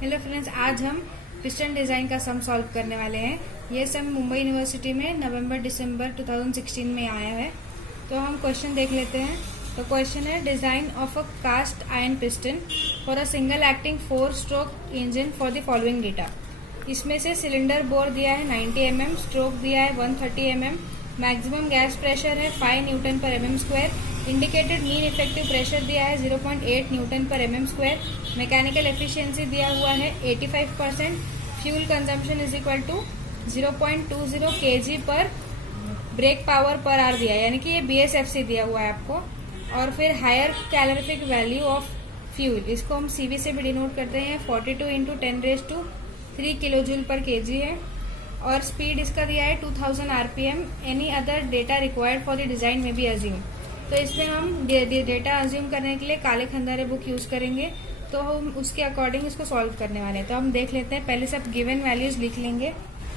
Hello friends, आज हम piston design का सम सॉल्व करने वाले हैं। ये सम मुंबई यूनिवर्सिटी में नवंबर-दिसंबर 2016 में आया है। तो हम क्वेश्चन देख लेते हैं। तो क्वेश्चन है design of a cast iron piston for a single acting 4 stroke engine for the following data. इसमें से सिलेंडर बोर दिया है 90 mm, स्ट्रोक दिया है 130 mm, मैक्सिमम गैस प्रेशर है 5 न्यूटन पर mm square, indicated mean effective pressure दिया है 0.8 न्यूटन पर mm स्क्वायर, मैकेनिकल एफिशिएंसी दिया हुआ है 85%, fuel consumption is equal to 0.20 kg per brake power per hour दिया है, यानी कि ये BSFC दिया हुआ है आपको। और फिर higher calorific value of fuel, इसको हम CV से भी डिनोट करते हैं। 42 × 10³ किलो जूल पर kg है। और स्पीड इसका दिया है 2000 RPM। Any other data required for the design में बी अज्यूम। तो इसमें हम डेटा अज्यूम करने के लिए काले खंदारे बुक यूज करेंगे, तो हम उसके अकॉर्डिंग इसको सॉल्व करने वाले हैं। तो हम देख लेते हैं, पहले सब गिवन वैल्यूज लिख लेंगे।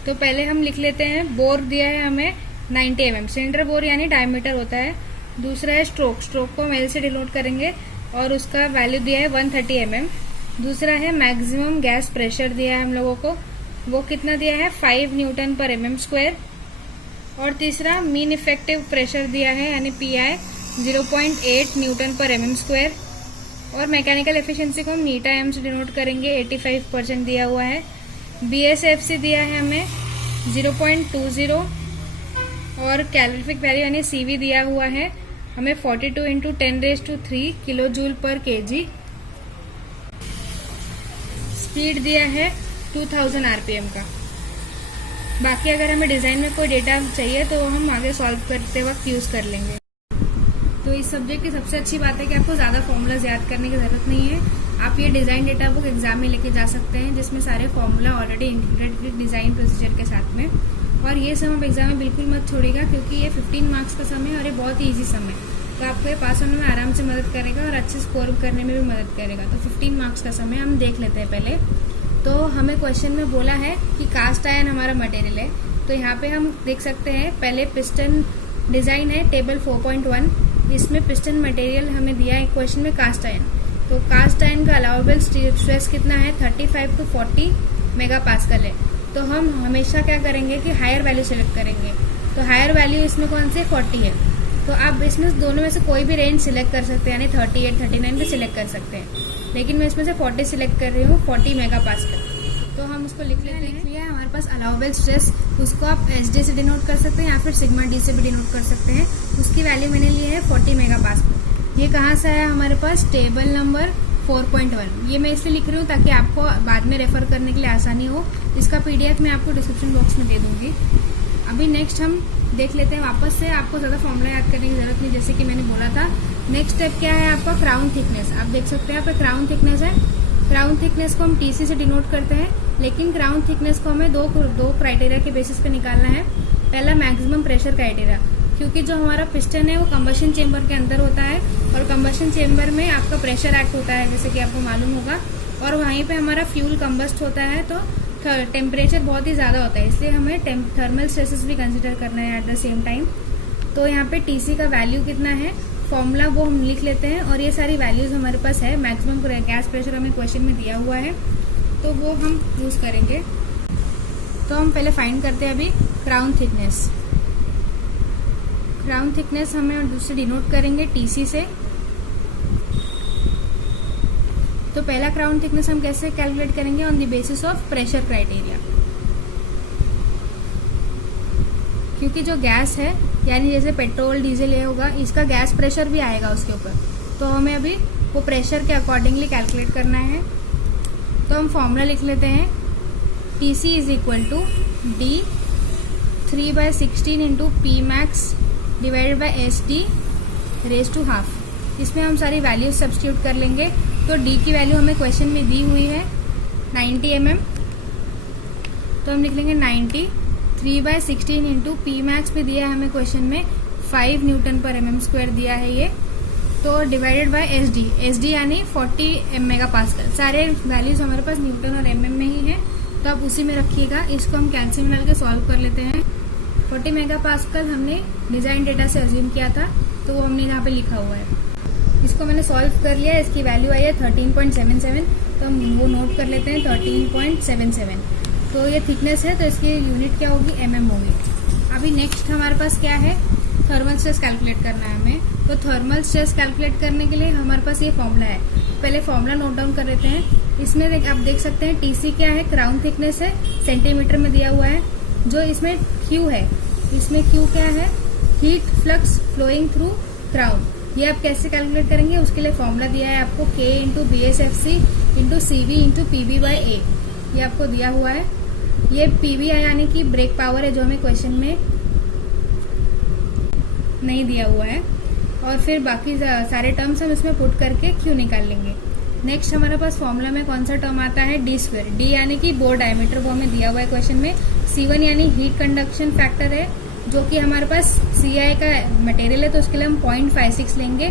तो पहले हम लिख लेते हैं, बोर दिया है हमें 90 mm, सिलेंडर बोर यानी डायमीटर होता है। दूसरा है स्ट्रोक, स्ट्रोक को हम L से डिनोट करेंगे और उसका वैल्यू दिया है 130 mm। दूसरा है मैक्सिमम गैस प्रेशर दिया है हम लोगों को, वो कितना दिया है 5 न्यूटन पर mm स्क्वायर। और तीसरा मीन इफेक्टिव प्रेशर दिया है यानी PI 0.8 न्यूटन पर mm स्क्वायर। और मैकेनिकल एफिशिएंसी को हम मीटा m से डिनोट करेंगे, 85% दिया हुआ है। BSFC दिया है हमें 0.20 और कैलोरीफिक वैल्यू यानी CV दिया हुआ है हमें 42 × 10³ किलो जूल पर kg। स्पीड दिया है 2000 RPM का। बाकी अगर हमें डिजाइन में कोई डेटा चाहिए तो हम आगे सॉल्व करते वक्त यूज कर लेंगे। तो इस सब्जेक्ट की सबसे अच्छी बात है कि आपको ज्यादा फॉर्मूलाज याद करने की जरूरत नहीं है। आप ये डिजाइन डेटा बुक एग्जाम में लेके जा सकते हैं, जिसमें सारे formula already included design procedure के साथ में। और ये सम आप एग्जाम में बिल्कुल मत छोड़ेगा, क्योंकि ये 15 मार्क्स का सम है और ये बहुत ही ईजी सम है। तो आपको ये पास होने में आराम से मदद करेगा और अच्छे स्कोर करने में भी मदद करेगा। तो 15 मार्क्स का सम है। हम देख लेते हैं पहले। तो हमें क्वेश्चन में बोला है कि कास्ट आयरन हमारा मटेरियल है। तो यहाँ पे हम देख सकते हैं, पहले पिस्टन डिजाइन है टेबल 4.1, इसमें पिस्टन मटेरियल हमें दिया है क्वेश्चन में कास्ट आयरन। तो कास्ट आयरन का अलाउेबल स्ट्रेस कितना है 35 to 40 मेगापास्कल है। तो हम हमेशा क्या करेंगे कि हायर वैल्यू सिलेक्ट करेंगे। तो हायर वैल्यू इसमें कौन से 40 है। तो आप इसमें दोनों में से कोई भी रेंज सिलेक्ट कर सकते हैं, यानी 38, 39 भी सिलेक्ट कर सकते हैं। लेकिन मैं इसमें से 40 सिलेक्ट कर रही हूँ, 40 मेगापास्कल। तो हम उसको लिख लेते हैं। लिख लिया है हमारे पास अलाउेबल स्ट्रेस, उसको आप SD से डिनोट कर सकते हैं या फिर सिग्मा D से भी डिनोट कर सकते हैं। उसकी वैल्यू मैंने ली है 40 मेगापास्कल। ये कहाँ से आया हमारे पास, टेबल नंबर 4.1। ये मैं इसलिए लिख रही हूँ ताकि आपको बाद में रेफर करने के लिए आसानी हो। इसका PDF मैं आपको डिस्क्रिप्शन बॉक्स में दे दूंगी। अभी नेक्स्ट हम देख लेते हैं वापस से। आपको ज्यादा फॉर्मूला याद करने की जरूरत नहीं, जैसे कि मैंने बोला था। नेक्स्ट स्टेप क्या है आपका, क्राउन थिकनेस। आप देख सकते हैं यहाँ पे क्राउन थिकनेस है। क्राउन थिकनेस को हम TC से डिनोट करते हैं, लेकिन क्राउन थिकनेस को हमें दो क्राइटेरिया के बेसिस पे निकालना है। पहला मैक्सिमम प्रेशर क्राइटेरिया, क्योंकि जो हमारा पिस्टन है वो कंबशन चेम्बर के अंदर होता है और कंबशन चेम्बर में आपका प्रेशर एक्ट होता है, जैसे कि आपको मालूम होगा। और वहीं पे हमारा फ्यूल कंबस्ट होता है, तो टेम्परेचर बहुत ही ज्यादा होता है, इसलिए हमें थर्मल स्ट्रेसेस भी कंसिडर करना है एट द सेम टाइम। तो यहाँ पे TC का वैल्यू कितना है, फॉर्मूला वो हम लिख लेते हैं। और ये सारी वैल्यूज हमारे पास है। मैक्सिमम गैस प्रेशर हमें क्वेश्चन में दिया हुआ है, तो वो हम यूज करेंगे। तो हम पहले फाइंड करते हैं अभी क्राउन थिकनेस। क्राउन थिकनेस हमें दूसरे डिनोट करेंगे TC से। तो पहला क्राउन थिकनेस हम कैसे कैलकुलेट करेंगे, on the basis of pressure criteria. क्योंकि जो गैस है, यानी जैसे पेट्रोल डीजल ये होगा, इसका गैस प्रेशर भी आएगा उसके ऊपर, तो हमें अभी वो प्रेशर के अकॉर्डिंगली कैलकुलेट करना है। तो हम फॉर्मूला लिख लेते हैं, TC is equal to D 3/16 × Pmax divided by SD raise to half. इसमें हम सारी वैल्यूज सब्स्टिट्यूट कर लेंगे। तो D की वैल्यू हमें क्वेश्चन में दी हुई है 90 mm, तो हम लिख लेंगे 90। 3/16 × Pmax पे दिया है हमें क्वेश्चन में 5 न्यूटन पर mm स्क्वायर दिया है ये, तो डिवाइडेड बाय SD यानी 40 मेगापास्कल। सारे वैल्यूज हमारे पास न्यूटन और mm में ही है, तो आप उसी में रखिएगा। इसको हम कैल्सियम डाल के सॉल्व कर लेते हैं। 40 मेगापास्कल हमने डिजाइन डेटा से अज्यूम किया था, तो वो हमने यहाँ पे लिखा हुआ है। इसको मैंने सॉल्व कर लिया, इसकी वैल्यू आई है 13.77, तो हम वो नोट कर लेते हैं 13.77। तो ये थिकनेस है, तो इसकी यूनिट क्या होगी, mm होगी। अभी नेक्स्ट हमारे पास क्या है, थर्मल स्ट्रेस कैलकुलेट करना है हमें। तो थर्मल स्ट्रेस कैलकुलेट करने के लिए हमारे पास ये फॉर्मूला है, पहले फॉर्मूला नोट डाउन कर लेते हैं। इसमें आप देख सकते हैं टीसी क्या है, क्राउन थिकनेस है, सेंटीमीटर में दिया हुआ है। जो इसमें क्यू है, इसमें क्यू क्या है, heat flux flowing through crown. ये आप कैसे कैलकुलेट करेंगे, उसके लिए फॉर्मूला दिया है आपको, K into BSFC into CV into PB/A, ये आपको दिया हुआ है। ये PB यानी कि ब्रेक पावर है, जो हमें क्वेश्चन में नहीं दिया हुआ है। और फिर बाकी सारे टर्म्स हम इसमें पुट करके Q निकाल लेंगे। नेक्स्ट हमारे पास फॉर्मूला में कौन सा टर्म आता है, D²। D यानी कि बोर डायमीटर, वो हमें दिया हुआ है क्वेश्चन में। C1 यानी हीट कंडक्शन फैक्टर है, जो कि हमारे पास CI का मटेरियल है, तो उसके लिए हम 0.56 लेंगे।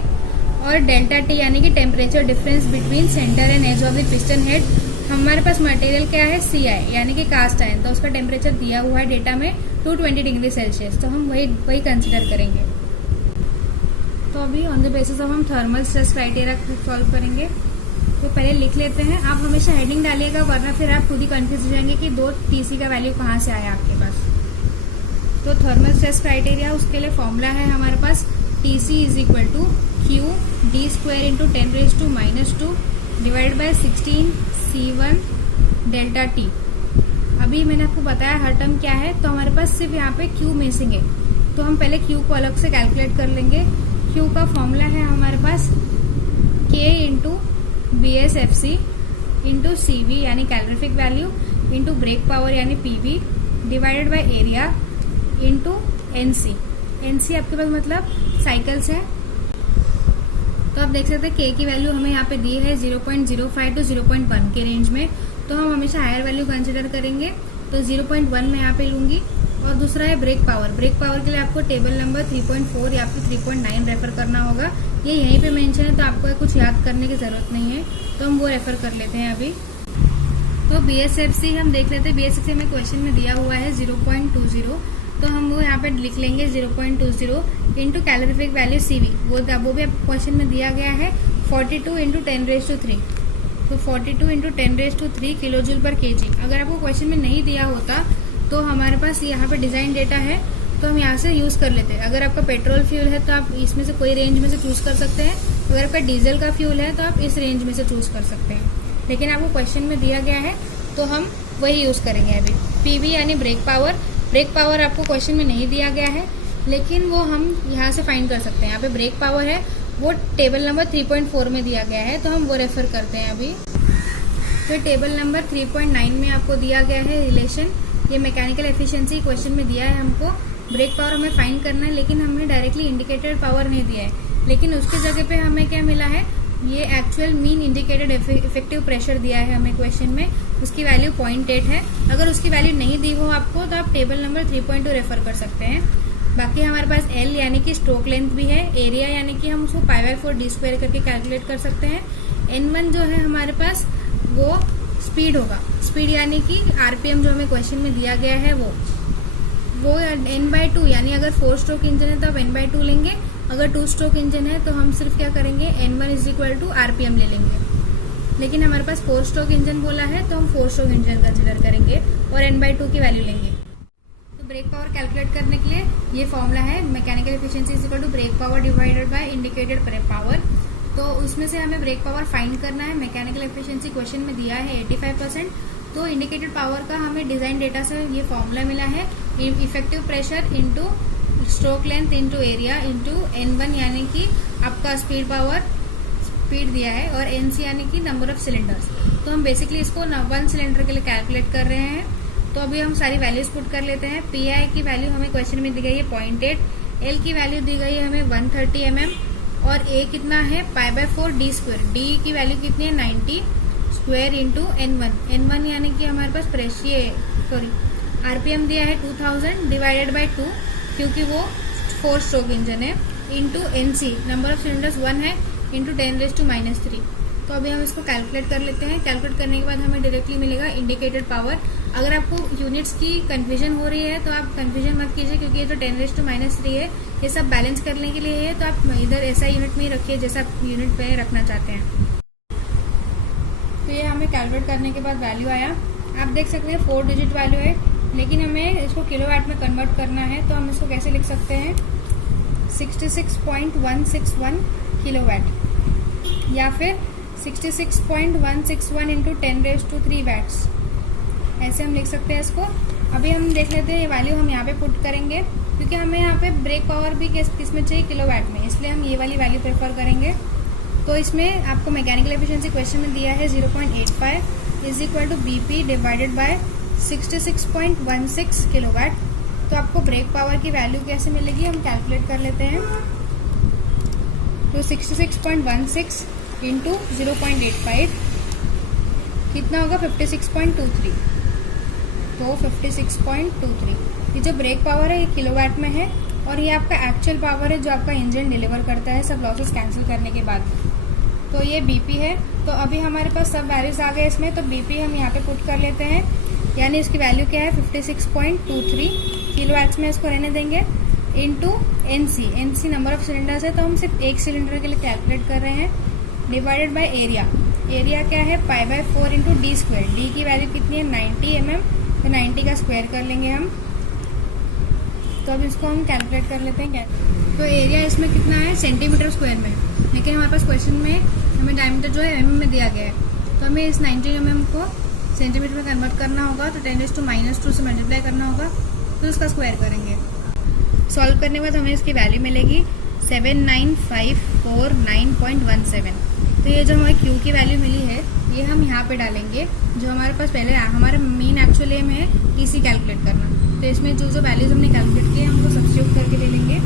और डेल्टा T यानी कि temperature difference between centre and edge of the piston head. हमारे पास मटेरियल क्या है, CI यानी कि कास्ट आयरन, तो उसका टेम्परेचर दिया हुआ है डेटा में 220 डिग्री सेल्सियस, तो हम वही कंसिडर करेंगे। तो अभी ऑन द बेसिस ऑफ हम थर्मल स्ट्रेस क्राइटेरिया सॉल्व करेंगे। तो पहले लिख लेते हैं, आप हमेशा हेडिंग डालिएगा, वरना फिर आप खुद ही कंफ्यूज हो जाएंगे कि 2 TC का वैल्यू कहाँ से आया आपके पास। तो थर्मल स्ट्रेस क्राइटेरिया, उसके लिए फॉर्मूला है हमारे पास, TC is equal to Q D² into 10⁻² divide by 16 C1 delta T। अभी मैंने आपको बताया हर टर्म क्या है, तो हमारे पास सिर्फ यहाँ पे Q मिसिंग है, तो हम पहले Q को अलग से कैलकुलेट कर लेंगे। Q का फॉर्मूला है हमारे पास K into BSFC into CV यानी calorific value into brake power यानी PB divided by area into NC। NC आपके पास मतलब साइकिल्स है। तो आप देख सकते हैं K की वैल्यू हमें यहाँ पे दी है 0.05 टू 0.1 के रेंज में, तो हम हमेशा हायर वैल्यू कंसिडर करेंगे। तो 0.1 मैं यहाँ पे लूंगी। और दूसरा है ब्रेक पावर। ब्रेक पावर के लिए आपको टेबल नंबर 3.4 या फिर 3.9 रेफर करना होगा। ये यहीं पे मेंशन है, तो आपको कुछ याद करने की जरूरत नहीं है, तो हम वो रेफर कर लेते हैं अभी। तो BSFC हम देख लेते हैं, BSFC हमें क्वेश्चन में दिया हुआ है 0.20, तो हम वो यहाँ पे लिख लेंगे 0.20 इंटू कैलोरीफिक वैल्यू CV, वो भी क्वेश्चन में दिया गया है 42 इंटू 10⁻3। तो 42 इंटू 10⁻3 किलो जूल पर kg। अगर आपको क्वेश्चन में नहीं दिया होता तो हमारे पास यहाँ पे डिजाइन डेटा है, तो हम यहाँ से यूज कर लेते हैं। अगर आपका पेट्रोल फ्यूल है तो आप इसमें से कोई रेंज में से चूज कर सकते हैं, अगर आपका डीजल का फ्यूल है तो आप इस रेंज में से चूज कर सकते हैं। लेकिन आपको क्वेश्चन में दिया गया है तो हम वही यूज करेंगे अभी। PB यानी ब्रेक पावर। ब्रेक पावर आपको क्वेश्चन में नहीं दिया गया है, लेकिन वो हम यहाँ से फाइंड कर सकते हैं। यहाँ पे ब्रेक पावर है, वो टेबल नंबर 3.4 में दिया गया है, तो हम वो रेफर करते हैं अभी। तो टेबल नंबर 3.9 में आपको दिया गया है रिलेशन, ये मैकेनिकल एफिशिएंसी क्वेश्चन में दिया है हमको। ब्रेक पावर हमें फाइंड करना है, लेकिन हमें डायरेक्टली इंडिकेटेड पावर नहीं दिया है, लेकिन उसके जगह पे हमें क्या मिला है, ये actual mean indicated effective pressure दिया है हमें क्वेश्चन में। उसकी वैल्यू 0.8 है। अगर उसकी वैल्यू नहीं दी हो आपको तो आप टेबल नंबर 3.2 रेफर कर सकते हैं। बाकी हमारे पास L यानी कि स्ट्रोक लेंथ भी है, एरिया यानी कि हम उसको π/4 d² करके कैलकुलेट कर सकते हैं। N1 जो है हमारे पास वो स्पीड होगा, स्पीड यानी कि RPM जो हमें क्वेश्चन में दिया गया है वो N/2 यानी अगर 4 स्ट्रोक इंजन है तो आप N/2 लेंगे, अगर 2 स्ट्रोक इंजन है तो हम सिर्फ क्या करेंगे, N1 is equal to RPM ले लेंगे। लेकिन हमारे पास 4 स्ट्रोक इंजन बोला है तो हम 4 स्ट्रोक इंजन कंसिडर करेंगे और N/2 की वैल्यू लेंगे। तो ब्रेक पावर कैलकुलेट करने के लिए ये फॉर्मूला है, mechanical efficiency is equal to brake power divided by indicated power. तो उसमें से हमें ब्रेक पावर फाइंड करना है। मैकेनिकल एफिशिएंसी क्वेश्चन में दिया है 85%, तो इंडिकेटेड पावर का हमें डिजाइन डेटा से ये फॉर्मूला मिला है, effective pressure into stroke length into area into N1 यानी कि आपका स्पीड पावर, स्पीड दिया है, और NC यानी कि नंबर ऑफ सिलेंडर्स। तो हम बेसिकली इसको 1 सिलेंडर के लिए कैलकुलेट कर रहे हैं। तो अभी हम सारी वैल्यूज पुट कर लेते हैं। PI की वैल्यू हमें क्वेश्चन में दी गई है 0.8, L की वैल्यू दी गई है हमें 130 mm, और A कितना है π/4 d²। D की वैल्यू कितनी है 90 स्क्वायर इंटू N1 यानी कि हमारे पास RPM दिया है 2000 डिवाइडेड बाय 2, क्योंकि वो 4 स्ट्रोक इंजन है, into NC number of cylinders 1 है, इंटू 10⁻³ तो अभी हम इसको कैलकुलेट कर लेते हैं। कैलकुलेट करने के बाद हमें डायरेक्टली मिलेगा इंडिकेटेड पावर। अगर आपको यूनिट्स की कंफ्यूजन हो रही है तो आप कंफ्यूजन मत कीजिए, क्योंकि ये जो 10⁻³ है ये सब बैलेंस करने के लिए है, तो आप इधर ऐसा यूनिट में ही रखिए जैसा आप यूनिट पे रखना चाहते हैं। तो ये हमें कैलकुलेट करने के बाद वैल्यू आया। आप देख सकते हैं 4 डिजिट वैल्यू है, लेकिन हमें इसको किलोवाट में कन्वर्ट करना है। तो हम इसको कैसे लिख सकते हैं, 66.161 किलोवाट या फिर 66.161 इंटू 10⁻³ वैट्स, ऐसे हम लिख सकते हैं इसको। अभी हम देख लेते हैं ये वैल्यू हम यहाँ पे पुट करेंगे, क्योंकि हमें यहाँ पे ब्रेक पावर भी किस में चाहिए, किलोवाट में, इसलिए हम ये वाली वैल्यू प्रेफर करेंगे। तो इसमें आपको मैकेनिकल एफिशिएंसी क्वेश्चन में दिया है 0.85 is equal to BP divided by 66.16 kilowatt. तो आपको ब्रेक पावर की वैल्यू कैसे मिलेगी, हम कैलकुलेट कर लेते हैं। तो 66.16 इंटू 0.85 कितना होगा, 56.23। तो 56.23 ये जो ब्रेक पावर है ये किलोवाट में है, और ये आपका एक्चुअल पावर है जो आपका इंजन डिलीवर करता है सब लॉसेस कैंसिल करने के बाद। तो ये BP है। तो अभी हमारे पास सब वैल्यूज आ गए इसमें, तो BP हम यहाँ पे पुट कर लेते हैं, यानी इसकी वैल्यू क्या है 56.23 किलोवाट्स में इसको रहने देंगे, into NC number of cylinders है, तो हम सिर्फ एक सिलेंडर के लिए कैलकुलेट कर रहे हैं, डिवाइडेड बाय एरिया क्या है π/4 इंटू D²। D की वैल्यू कितनी है 90 mm, तो 90 का स्क्वायर कर लेंगे हम। तो अब इसको हम कैलकुलेट कर लेते हैं। तो एरिया इसमें कितना है सेंटीमीटर स्क्वायर में, लेकिन हमारे पास क्वेश्चन में हमें डायमीटर जो है mm में दिया गया है, तो हमें इस 90 mm को सेंटीमीटर में कन्वर्ट करना होगा। तो 10⁻² से मल्टीप्लाई करना होगा, तो इसका स्क्वायर करेंगे। सॉल्व करने के बाद हमें इसकी वैल्यू मिलेगी 79549.17। तो ये जो हमारी Q की वैल्यू मिली है ये हम यहाँ पे डालेंगे, जो हमारे पास पहले हमारा मेन एक्चुअल एम है TC कैलकुलेट करना। तो इसमें जो वैल्यूज हमने कैलकुलेट किए हमको सब्स्टिट्यूट करके ले लेंगे।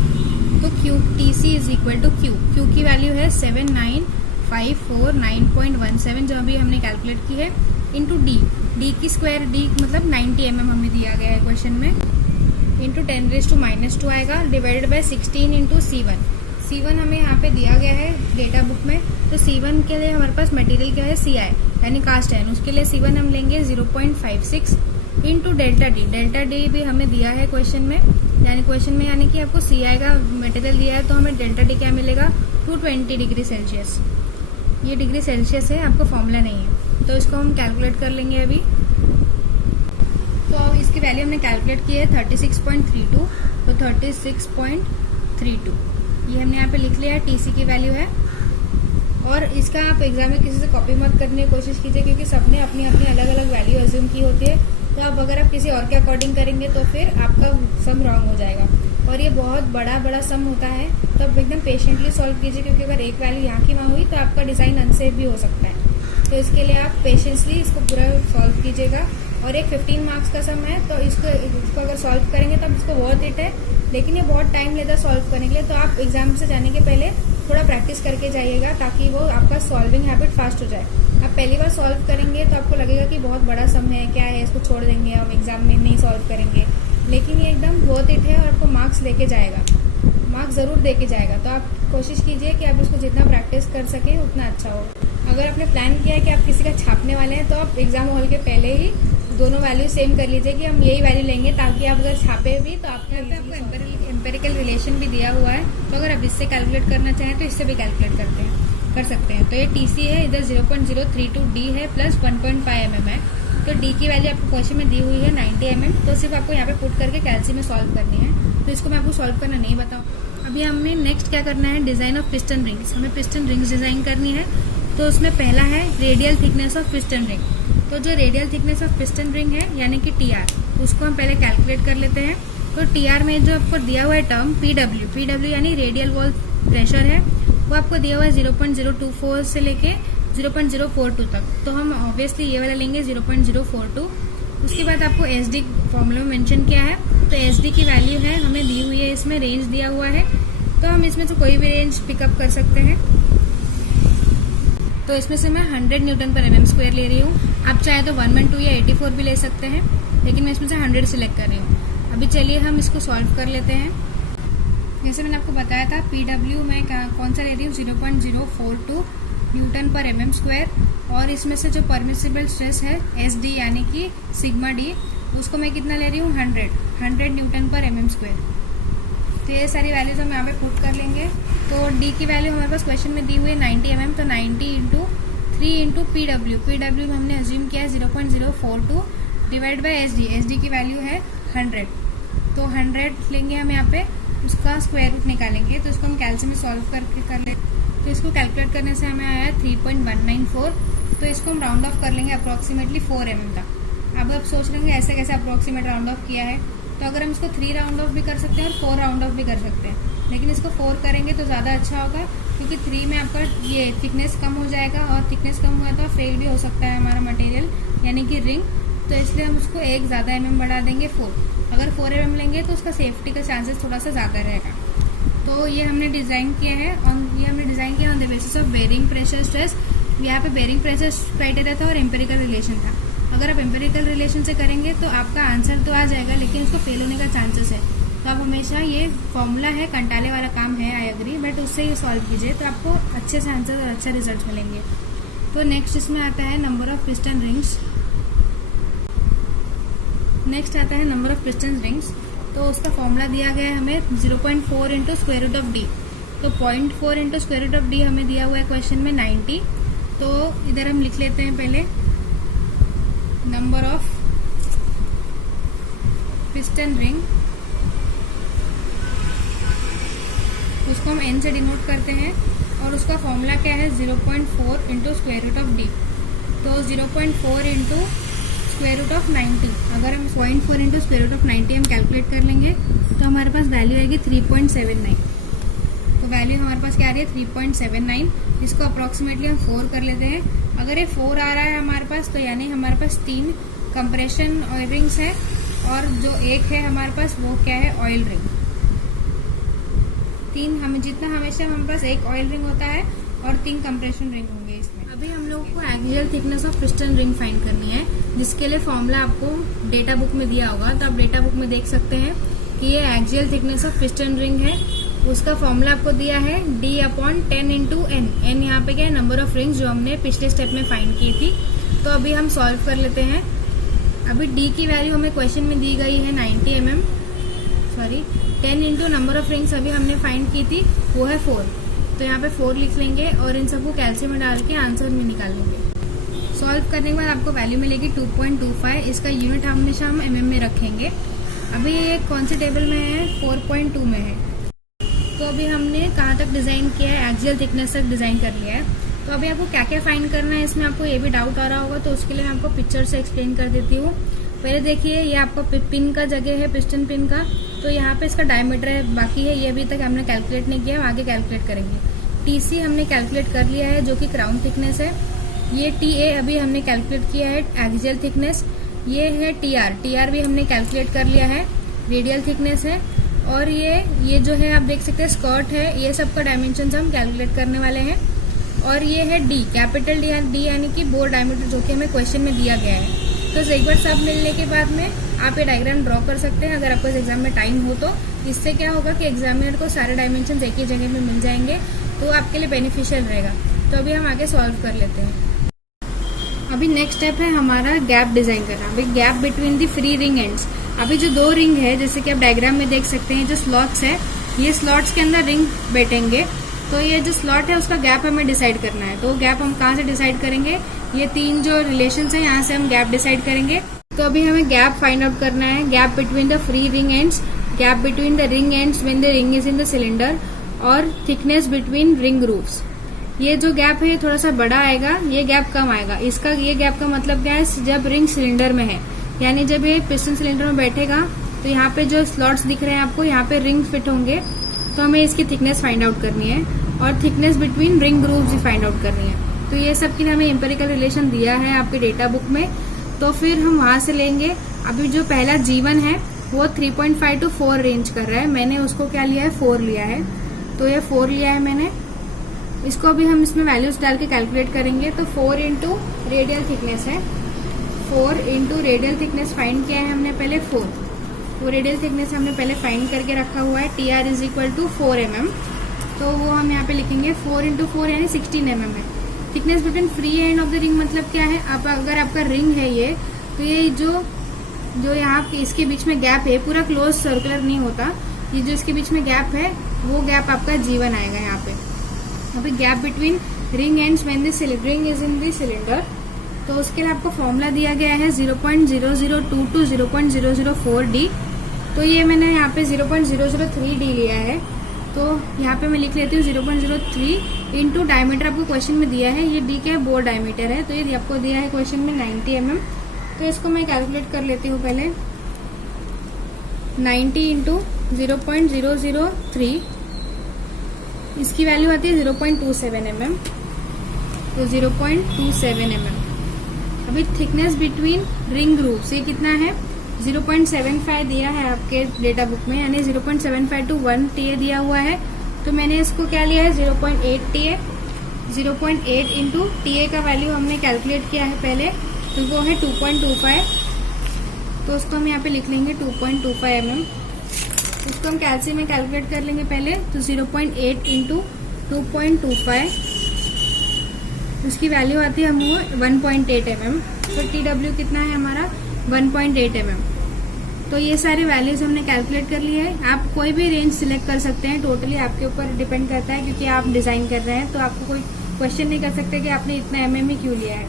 तो TC is equal to Q की वैल्यू है 79549.17 जो अभी हमने कैलकुलेट की है, इंटू D की स्क्वायर, D मतलब 90 mm हमें दिया गया है क्वेश्चन में, इंटू 10⁻² आएगा, डिवाइडेड बाय 16 इंटू C1 हमें यहाँ पे दिया गया है डेटा बुक में। तो C1 के लिए हमारे पास मटेरियल क्या है CI यानी कास्ट आयरन, उसके लिए C1 हम लेंगे 0.56 इंटू डेल्टा डी भी हमें दिया है क्वेश्चन में, यानी कि आपको CI का मटेरियल दिया है, तो हमें डेल्टा डी क्या मिलेगा 220 डिग्री सेल्सियस। ये डिग्री सेल्सियस है, आपको फॉर्मूला नहीं है, तो इसको हम कैलकुलेट कर लेंगे अभी। तो इसकी वैल्यू हमने कैलकुलेट की है 36.32, तो 36.32 ये हमने यहाँ पे लिख लिया है, TC की वैल्यू है। और इसका आप एग्जाम में किसी से कॉपी मत करने की कोशिश कीजिए, क्योंकि सबने अपनी अपनी अलग अलग वैल्यू अज्यूम की होती है। तो अगर आप किसी और के अकॉर्डिंग करेंगे तो फिर आपका सम रॉन्ग हो जाएगा, और ये बहुत बड़ा सम होता है। तो आप एकदम पेशेंटली सॉल्व कीजिए, क्योंकि अगर एक वैल्यू यहाँ की वहाँ हुई तो आपका डिज़ाइन अनसेफ भी हो सकता है। तो इसके लिए आप पेशेंसली इसको पूरा सॉल्व कीजिएगा। और एक 15 मार्क्स का सम है, तो इसको अगर सॉल्व करेंगे तो इसको वर्थ इट है, लेकिन ये बहुत टाइम लेता है सॉल्व करने के लिए। तो आप एग्जाम से जाने के पहले थोड़ा प्रैक्टिस करके जाइएगा, ताकि वो आपका सॉल्विंग हैबिट फास्ट हो जाए। आप पहली बार सॉल्व करेंगे तो आपको लगेगा कि बहुत बड़ा सम है, क्या है, इसको छोड़ देंगे, हम एग्जाम में नहीं सॉल्व करेंगे, लेकिन ये एकदम वर्थ इट है और आपको मार्क्स लेके जाएगा, मार्क्स ज़रूर दे के जाएगा। तो आप कोशिश कीजिए कि आप इसको जितना प्रैक्टिस कर सकें उतना अच्छा हो। अगर आपने प्लान किया है कि आप किसी का छापने वाले हैं, तो आप एग्जाम हॉल के पहले ही दोनों वैल्यू सेम कर लीजिए कि हम यही वैल्यू लेंगे, ताकि आप अगर छापे भी तो आपको एम्पेरिकल रिलेशन भी दिया हुआ है। तो अगर आप इससे कैलकुलेट करना चाहें तो इससे भी कैलकुलेट कर सकते हैं। तो ये TC है, इधर 0.032 D है, प्लस 1.5 mm है। तो D की वैल्यू आपको क्वेश्चन में दी हुई है 90 mm, तो सिर्फ आपको यहाँ पे पुट करके कैल्सी में सॉल्व करनी है। तो इसको मैं आपको सॉल्व करना नहीं बताऊँ। अभी हमें नेक्स्ट क्या करना है, डिजाइन ऑफ पिस्टन रिंग्स। हमें पिस्टन रिंग्स डिजाइन करनी है। तो उसमें पहला है radial thickness of piston ring. तो जो radial thickness of piston ring है यानी कि TR, उसको हम पहले कैलकुलेट कर लेते हैं। तो TR में जो आपको दिया हुआ है टर्म PW यानी रेडियल वॉल प्रेशर है, वो आपको दिया हुआ है 0.024 से लेके 0.042 तक। तो हम ऑब्वियसली ये वाला लेंगे 0.042। उसके बाद आपको SD फॉर्मूला में मेंशन किया है, तो SD की वैल्यू है हमें दी हुई है, इसमें रेंज दिया हुआ है, तो हम इसमें से कोई भी रेंज पिकअप कर सकते हैं। तो इसमें से मैं 100 Nm² ले रही हूँ। आप चाहे तो 112 या 84 भी ले सकते हैं, लेकिन मैं इसमें से 100 सिलेक्ट कर रही हूँ। अभी चलिए हम इसको सॉल्व कर लेते हैं। जैसे मैंने आपको बताया था PW मैं कौन सा ले रही हूँ 0.042, न्यूटन पर mm स्क्वायर, और इसमें से जो परमिसिबल स्ट्रेस है SD यानी कि सिग्मा D, उसको मैं कितना ले रही हूँ 100 न्यूटन पर mm स्क्वायर। तो ये सारी वैल्यूज हम यहाँ पे पुट कर लेंगे। तो D की वैल्यू हमारे पास क्वेश्चन में दी हुई है 90 mm, तो 90 इंटू 3 इंटू PW हमने अज्यूम किया है 0.042 डिवाइड बाई SD की वैल्यू है 100, तो 100 लेंगे हम यहाँ पे, उसका स्क्वायर रूट निकालेंगे। तो इसको हम कैलसी में सॉल्व करके कर ले, तो इसको कैलकुलेट करने से हमें आया 3.194, तो इसको हम राउंड ऑफ कर लेंगे अप्रॉक्सीमेटली 4 mm तक। अब आप सोच लेंगे ऐसे कैसे अप्रॉक्सीमेट राउंड ऑफ किया है, तो अगर हम इसको 3 राउंड ऑफ भी कर सकते हैं और 4 राउंड ऑफ भी कर सकते हैं, लेकिन इसको 4 करेंगे तो ज़्यादा अच्छा होगा, क्योंकि 3 में आपका ये थिकनेस कम हो जाएगा, और थिकनेस कम हुआ तो फेल भी हो सकता है हमारा मटेरियल यानी कि रिंग, तो इसलिए हम उसको एक ज़्यादा mm बढ़ा देंगे 4। अगर 4 mm लेंगे तो उसका सेफ्टी का चांसेस थोड़ा सा ज़्यादा रहेगा। तो ये हमने डिज़ाइन किया है, on the basis of bearing pressure stress. यहाँ पे बेरिंग प्रेशर क्राइटेरिया था और एम्पेरिकल रिलेशन था। अगर आप एम्पेरिकल रिलेशन से करेंगे तो आपका आंसर तो आ जाएगा, लेकिन उसको फेल होने का चांसेस है। तो आप हमेशा ये फॉर्मूला है, कंटाले वाला काम है, आई एग्री, बट उससे ही सॉल्व कीजिए तो आपको अच्छे से आंसर और अच्छा रिजल्ट मिलेंगे। तो नेक्स्ट इसमें आता है number of piston rings. Next आता है नंबर ऑफ पिस्टन रिंग्स। तो उसका फॉर्मूला दिया गया है हमें 0.4 into square root of D. तो 0.4 into square root of D हमें दिया हुआ है क्वेश्चन में 90। तो इधर हम लिख लेते हैं पहले नंबर ऑफ पिस्टन रिंग, उसको हम n से डिनोट करते हैं, और उसका फॉर्मूला क्या है 0.4 into square root of D. तो 0.4 इंटू स्क्वायर रूट ऑफ 90, अगर हम 0.4 इंटू स्क्वायर रूट ऑफ 90 हम कैलकुलेट कर लेंगे तो हमारे पास वैल्यू आएगी 3.79। तो वैल्यू हमारे पास क्या आ रही है 3.79। इसको अप्रॉक्सीमेटली हम 4 कर लेते हैं। अगर ये 4 आ रहा है हमारे पास, तो यानी हमारे पास 3 कंप्रेशन ऑयल रिंग्स है, और जो एक है हमारे पास वो क्या है ऑयल रिंग। 3 हमें जितना हमेशा हमारे पास एक ऑयल रिंग होता है और 3 कंप्रेशन रिंग होंगे इसमें। अभी हम लोगों को axial thickness of piston ring find करनी है, जिसके लिए फॉर्मूला आपको डेटा बुक में दिया होगा। तो आप डेटा बुक में देख सकते हैं कि ये axial thickness of piston ring है। उसका फॉर्मूला आपको दिया है D/10 इंटू n। n यहाँ पे क्या है नंबर ऑफ रिंग्स, जो हमने पिछले स्टेप में फाइंड की थी। तो अभी हम सॉल्व कर लेते हैं। अभी D की वैल्यू हमें क्वेश्चन में दी गई है 90 mm, 10 into number of rings अभी हमने फाइंड की थी, वो है 4। तो यहाँ पे 4 लिख लेंगे और इन सबको कैल्शियम में डाल के आंसर में निकाल लेंगे। सॉल्व करने के बाद आपको वैल्यू मिलेगी 2.25। इसका यूनिट हमेशा हम mm में रखेंगे। अभी ये कौन से टेबल में है 4.2 में है। तो अभी हमने कहाँ तक डिज़ाइन किया है, एक्सियल थिकनेस तक डिज़ाइन कर लिया है। तो अभी आपको क्या क्या फाइंड करना है, इसमें आपको ये भी डाउट आ रहा होगा, तो उसके लिए मैं आपको पिक्चर से एक्सप्लेन कर देती हूँ। पहले देखिए, ये आपका पिन का जगह है, पिस्टन पिन का। तो यहाँ पे इसका डायमीटर है, बाकी है ये अभी तक हमने कैलकुलेट नहीं किया, हम आगे कैलकुलेट करेंगे। TC हमने कैलकुलेट कर लिया है, जो कि क्राउन थिकनेस है। ये TA अभी हमने कैलकुलेट किया है, एक्सियल थिकनेस। ये है TR भी हमने कैलकुलेट कर लिया है, रेडियल थिकनेस है। और ये जो है आप देख सकते हैं स्कर्ट है, ये सब का डायमेंशन हम कैलकुलेट करने वाले हैं। और ये है D, कैपिटल D यानी कि बोर डायमीटर, जो कि हमें क्वेश्चन में दिया गया है। तो एक बार सब मिलने के बाद में आप ये डायग्राम ड्रॉ कर सकते हैं, अगर आपको इस एग्जाम में टाइम हो तो। इससे क्या होगा कि एग्जामिनर को सारे डायमेंशन एक ही जगह में मिल जाएंगे, तो आपके लिए बेनिफिशियल रहेगा। तो अभी हम आगे सॉल्व कर लेते हैं। अभी नेक्स्ट स्टेप है हमारा गैप डिजाइन करना। अभी gap between the free ring ends. अभी जो 2 रिंग है, जैसे कि आप डायग्राम में देख सकते हैं, जो स्लॉट्स है, ये स्लॉट्स के अंदर रिंग बैठेंगे। तो ये जो स्लॉट है उसका गैप हमें डिसाइड करना है। तो गैप हम कहाँ से डिसाइड करेंगे, ये 3 जो रिलेशंस है यहाँ से हम गैप डिसाइड करेंगे। तो अभी हमें गैप फाइंड आउट करना है, gap between the free ring ends, gap between the ring ends when the ring is in the cylinder, और थिकनेस बिटवीन रिंग ग्रूव्स। ये जो गैप है ये थोड़ा सा बड़ा आएगा, ये गैप कम आएगा। इसका ये गैप का मतलब क्या है, जब रिंग सिलेंडर में है, यानी जब ये पिस्टन सिलेंडर में बैठेगा तो यहाँ पे जो स्लॉट्स दिख रहे हैं आपको, यहाँ पे रिंग फिट होंगे। तो हमें इसकी थिकनेस फाइंड आउट करनी है, और थिकनेस बिटवीन रिंग ग्रूव्स भी फाइंड आउट करनी है। तो ये सब की हमें एम्पेरिकल रिलेशन दिया है आपके डेटा बुक में। तो फिर हम वहां से लेंगे। अभी जो पहला G1 है वो 3.5 to 4 रेंज कर रहा है, मैंने उसको क्या लिया है 4 लिया है। तो ये 4 लिया है मैंने। इसको अभी हम इसमें वैल्यूज डाल के कैलकुलेट करेंगे। तो 4 इंटू रेडियल थिकनेस है, 4 इंटू रेडियल थिकनेस फाइंड किया है हमने पहले 4। वो रेडियल थिकनेस हमने पहले फाइंड करके रखा हुआ है, TR is equal to 4 mm। तो वो हम यहाँ पे लिखेंगे 4 इंटू 4 यानी 16 mm है। Thickness between free end of the ring मतलब क्या है, आप अगर आपका रिंग है ये, तो ये जो यहाँ इसके बीच में गैप है, पूरा क्लोज सर्कुलर नहीं होता, ये जो इसके बीच में गैप है वो गैप आपका G1 आएगा। यहाँ पे gap between ring ends when the ring is in the cylinder. तो उसके लिए आपको फॉर्मूला दिया गया है 0.0022 to 0.004 D। तो ये मैंने यहाँ पे 0.003 D लिया है, तो यहाँ पे मैं लिख लेती हूँ 0.03 इंटू डायमीटर आपको क्वेश्चन में दिया है, ये D का बोर डायमीटर है, तो ये आपको दिया है क्वेश्चन में 90 mm। तो इसको मैं कैलकुलेट कर लेती हूँ पहले। 90 इंटू 0.003, इसकी वैल्यू आती है 0.27 mm, तो 0.27 mm। अभी थिकनेस बिटवीन रिंग ग्रूव्स ये कितना है, 0.75 दिया है आपके डेटा बुक में, यानी 0.75 to 1 TA दिया हुआ है। तो मैंने इसको क्या लिया है 0.8 TA। 0.8 इंटू TA का वैल्यू हमने कैलकुलेट किया है पहले, तो वो है 2.25। तो उसको हम यहाँ पे लिख लेंगे 2.25 mm। उसको हम कैल्सी में कैलकुलेट कर लेंगे पहले, तो 0.8 इंटू 2.25, उसकी वैल्यू आती है हमको 1.8 mm। तो TW कितना है हमारा 1.8 mm। तो ये सारे वैल्यूज हमने कैलकुलेट कर लिए है। आप कोई भी रेंज सिलेक्ट कर सकते हैं, टोटली आपके ऊपर डिपेंड करता है, क्योंकि आप डिजाइन कर रहे हैं तो आपको कोई क्वेश्चन नहीं कर सकते कि आपने इतना mm ही क्यों लिया है।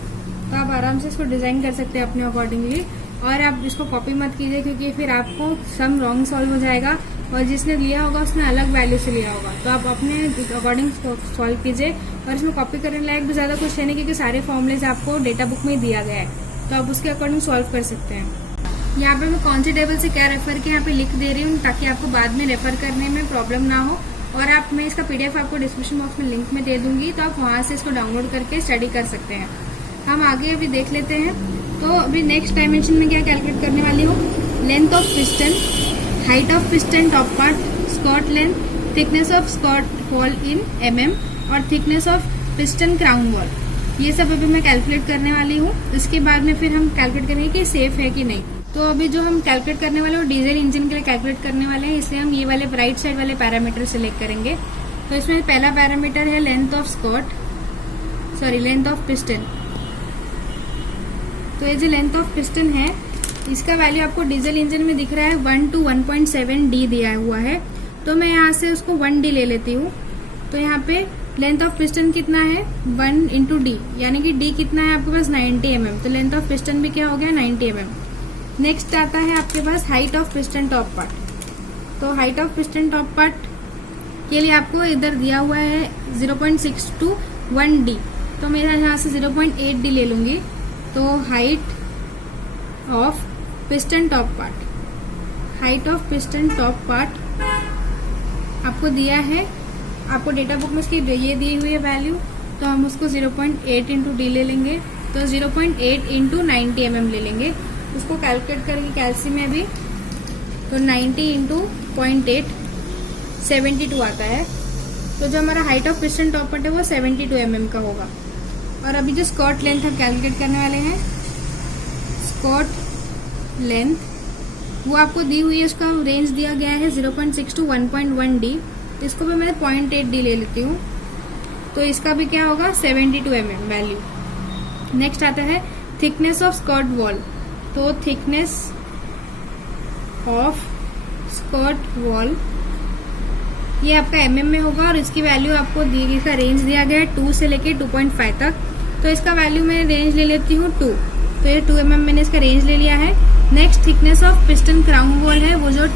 तो आप आराम से इसको डिजाइन कर सकते हैं अपने अकॉर्डिंगली, और आप इसको कॉपी मत कीजिए, क्योंकि फिर आपको सम रॉन्ग सॉल्व हो जाएगा और जिसने लिया होगा उसने अलग वैल्यू से लिया होगा। तो आप अपने अकॉर्डिंग सॉल्व कीजिए, और इसमें कॉपी करने लायक भी ज्यादा कुछ है नहीं, क्योंकि सारे फॉर्मुलेज आपको डेटा बुक में ही दिया गया है, तो आप उसके अकॉर्डिंग सॉल्व कर सकते हैं। यहाँ पे मैं कौन सी टेबल से क्या रेफर किया यहाँ पे लिख दे रही हूँ, ताकि आपको बाद में रेफर करने में प्रॉब्लम ना हो। और आप मैं इसका PDF आपको डिस्क्रिप्शन बॉक्स में लिंक में दे दूंगी, तो आप वहां से इसको डाउनलोड करके स्टडी कर सकते हैं। हम आगे अभी देख लेते हैं। तो अभी नेक्स्ट डायमेंशन में क्या कैलकुलेट करने वाली हूँ, length of piston, height of piston top part, skirt length, thickness of skirt wall in mm, और thickness of piston crown wall, ये सब अभी मैं कैलकुलेट करने वाली हूँ। इसके बाद में फिर हम कैलकुलेट करेंगे कि सेफ है कि नहीं। तो अभी जो हम कैलकुलेट करने वाले हैं डीजल इंजन के लिए कैलकुलेट करने वाले हैं, इसलिए हम ये वाले राइट साइड वाले पैरामीटर सिलेक्ट करेंगे। तो इसमें पहला पैरामीटर है लेंथ ऑफ पिस्टन। तो ये जो लेंथ ऑफ पिस्टन है, इसका वैल्यू आपको डीजल इंजन में दिख रहा है 1 to 1.7 D दिया हुआ है। तो मैं यहाँ से उसको 1 D ले लेती हूँ। तो यहाँ पे लेंथ ऑफ पिस्टन कितना है 1 इंटू D, यानी कि D कितना है आपके पास 90 mm। तो लेंथ ऑफ पिस्टन भी क्या हो गया 90 mm। नेक्स्ट आता है आपके पास height of piston top part. तो height of piston top part के लिए आपको इधर दिया हुआ है 0.6 to 1 D। तो मैं यहाँ से 0.8 D ले लूंगी। तो height of piston top part आपको दिया है, आपको डेटा बुक में इसकी ये दी हुई है वैल्यू, तो हम उसको 0.8 इंटू D ले लेंगे। तो 0.8 इंटू 90 mm ले लेंगे, उसको कैलकुलेट करेंगे कैल्सी में भी। तो 90 इंटू 0.8 72 आता है। तो जो हमारा height of piston top part है वो 72 mm का होगा। और अभी जो स्कॉट लेंथ हम कैलकुलेट करने वाले हैं, स्कॉट लेंथ वो आपको दी हुई है, उसका रेंज दिया गया है 0.6 to 1.1 D। इसको भी मैं 0.8 D ले लेती हूँ। तो इसका भी क्या होगा 72 mm वैल्यू। नेक्स्ट आता है थिकनेस ऑफ स्कॉट वॉल। तो थिकनेस ऑफ स्कॉट वॉल ये आपका mm में होगा, और इसकी वैल्यू आपको इसका रेंज दिया गया है 2 से लेके 2.5 तक। तो इसका वैल्यू मैं रेंज ले लेती हूँ 2। तो ये 2 mm मैंने इसका रेंज ले लिया है। Next thickness of piston crown wall है, वो जो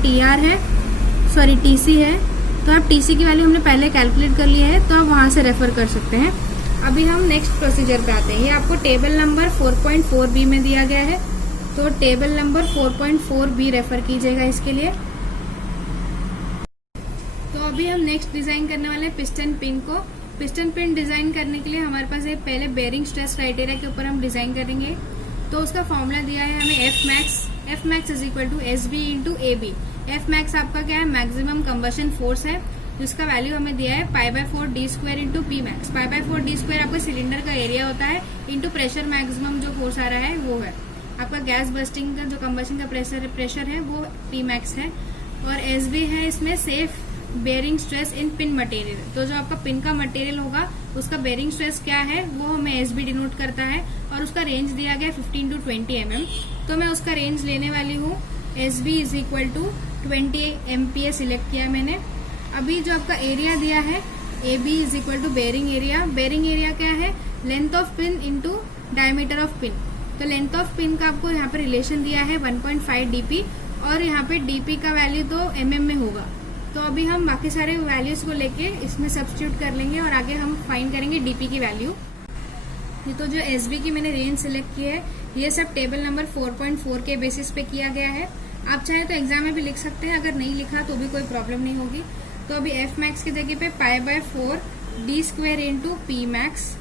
TC है। तो आप TC की वैल्यू हमने पहले कैलकुलेट कर लिया है, तो आप वहां से रेफर कर सकते हैं। अभी हम नेक्स्ट प्रोसीजर पे आते हैं। ये आपको टेबल नंबर 4.4B में दिया गया है, तो टेबल नंबर 4.4B रेफर कीजिएगा इसके लिए। तो अभी हम नेक्स्ट डिजाइन करने वाले हैं पिस्टन पिन को। पिस्टन पिन डिजाइन करने के लिए हमारे पास एक पहले बेयरिंग स्ट्रेस क्राइटेरिया के ऊपर हम डिजाइन करेंगे। तो उसका फॉर्मूला दिया है हमें F max is equal to SB into AB। F max आपका क्या है मैक्सिमम कंबशन फोर्स है, जिसका वैल्यू हमें दिया है π/4 D square into P max। π/4 D square आपका सिलेंडर का एरिया होता है, इंटू प्रेशर मैक्सिमम जो फोर्स आ रहा है वो है आपका गैस बस्टिंग का जो कंबशन का प्रेशर है वो P max है। और SB है इसमें safe bearing stress in pin material. तो जो आपका पिन का मटेरियल होगा उसका बेयरिंग स्ट्रेस क्या है वो हमें एसबी डिनोट करता है, और उसका रेंज दिया गया 15 to 20 mm। तो मैं उसका रेंज लेने वाली हूँ SB is equal to 20 MPa select किया मैंने। अभी जो आपका एरिया दिया है A B is equal to bearing area. Bearing area क्या है, length of pin into diameter of pin. तो लेंथ ऑफ पिन का आपको यहाँ पे रिलेशन दिया है 1.5 DP, और यहाँ पे DP का वैल्यू तो mm में होगा। तो अभी हम बाकी सारे वैल्यूज को लेके इसमें सब्स्टिट्यूट कर लेंगे और आगे हम फाइंड करेंगे DP की वैल्यू। ये तो जो SB की मैंने रेंज सिलेक्ट की है ये सब टेबल नंबर 4.4 के बेसिस पे किया गया है। आप चाहे तो एग्जाम में भी लिख सकते हैं, अगर नहीं लिखा तो भी कोई प्रॉब्लम नहीं होगी। तो अभी एफ मैक्स की जगह पे π/4 d² into P max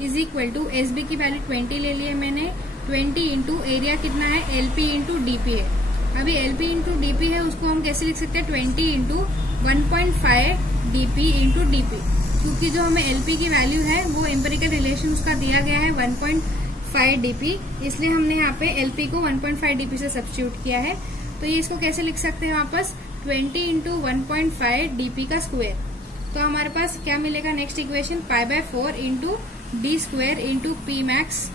is equal to SB की वैल्यू 20 ले लिए मैंने, 20 इंटू एरिया कितना है LP इंटू DP है। अभी LP इंटू DP है उसको हम कैसे लिख सकते हैं 20 इंटू 1.5 DP इंटू DP, क्योंकि जो हमें LP की वैल्यू है वो एम्पिरिकल रिलेशन उसका दिया गया है 1.5 DP, इसलिए हमने यहाँ पे LP को 1.5 DP से सब्स्टिट्यूट किया है। तो ये इसको कैसे लिख सकते हैं वापस 20 इंटू 1.5 DP का स्क्वायर। तो हमारे पास क्या मिलेगा next equation π/4 into d² into P max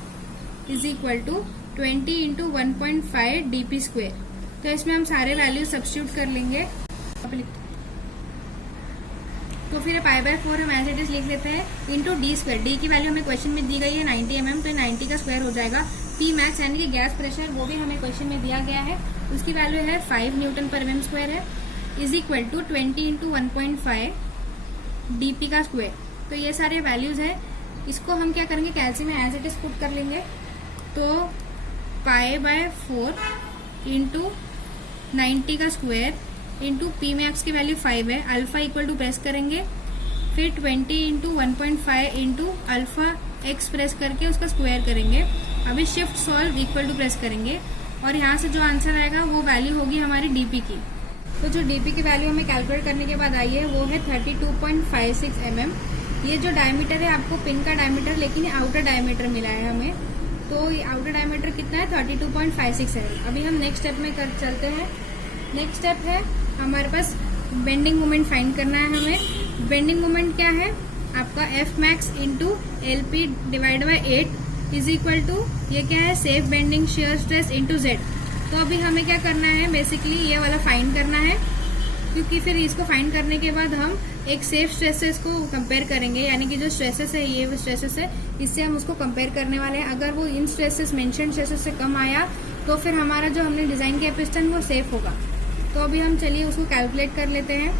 is equal to 20 into 1.5 DP²। तो इसमें हम सारे वैल्यू सब्स्टिट्यूट कर लेंगे। तो फिर π/4 हम एज इट इज लिख लेते हैं इंटू d²। डी की वैल्यू हमें क्वेश्चन में दी गई है 90 mm, तो 90 का स्क्वायर हो जाएगा। पी मैक्स यानी कि गैस प्रेशर वो भी हमें क्वेश्चन में दिया गया है, उसकी वैल्यू है 5 Nm/mm² है, is equal to 20 into 1.5 DP का स्क्वायर। तो ये सारे वैल्यूज है, इसको हम क्या करेंगे कैल्सी में एज इट इज पुट कर लेंगे। तो π/4 इंटू 90 का स्क्वायर इंटू पी मैक्स की वैल्यू 5 है, अल्फा इक्वल टू प्रेस करेंगे, फिर 20 into 1.5 into alpha X press करके उसका स्क्वायर करेंगे। अभी shift solve equal to press करेंगे और यहाँ से जो आंसर आएगा वो वैल्यू होगी हमारी DP की। तो जो DP की वैल्यू हमें कैलकुलेट करने के बाद आई है वो है 32.56 mm। ये जो डायमीटर है आपको पिन का डायमीटर, लेकिन ये आउटर डायमीटर मिला है हमें, तो ये आउटर डायमीटर कितना है 32.56 है। अभी हम नेक्स्ट स्टेप में चलते हैं। नेक्स्ट स्टेप है हमारे पास बेंडिंग मोमेंट फाइंड करना है हमें। बेंडिंग मोमेंट क्या है आपका F max into LP divide by 8 is equal to ये क्या है safe bending shear stress into Z। तो अभी हमें क्या करना है बेसिकली ये वाला फाइंड करना है, क्योंकि फिर इसको फाइंड करने के बाद हम एक सेफ स्ट्रेसेस को कंपेयर करेंगे, यानी कि जो स्ट्रेसेस है ये स्ट्रेसेस है इससे हम उसको कंपेयर करने वाले हैं। अगर वो इन स्ट्रेसेस मेंशन स्ट्रेसेस से कम आया तो फिर हमारा जो हमने डिजाइन किया पिस्टन वो सेफ होगा। तो अभी हम चलिए उसको कैलकुलेट कर लेते हैं।